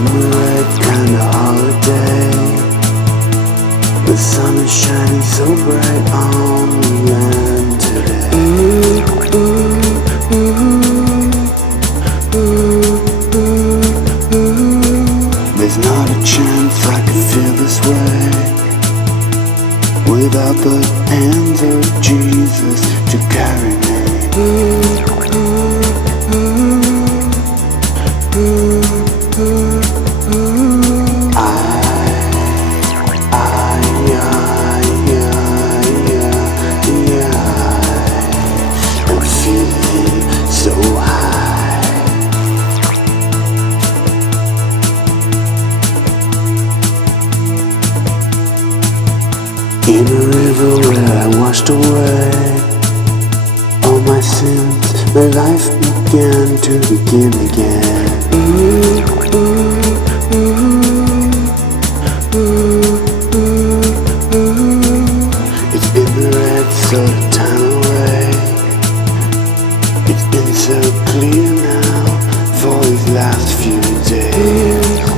on the red kind of holiday. The sun is shining so bright on the land today. Ooh, ooh, ooh, ooh, ooh, ooh. There's not a chance I could feel this way without the hands of Jesus to carry me. Ooh, ooh, ooh, ooh, ooh, ooh. I'm feeling so high. In a river where I washed away all my sins, my life began to begin again. Ooh, ooh, ooh, ooh, ooh, ooh. It's been the red sort of time away. It's been so clear now for these last few days.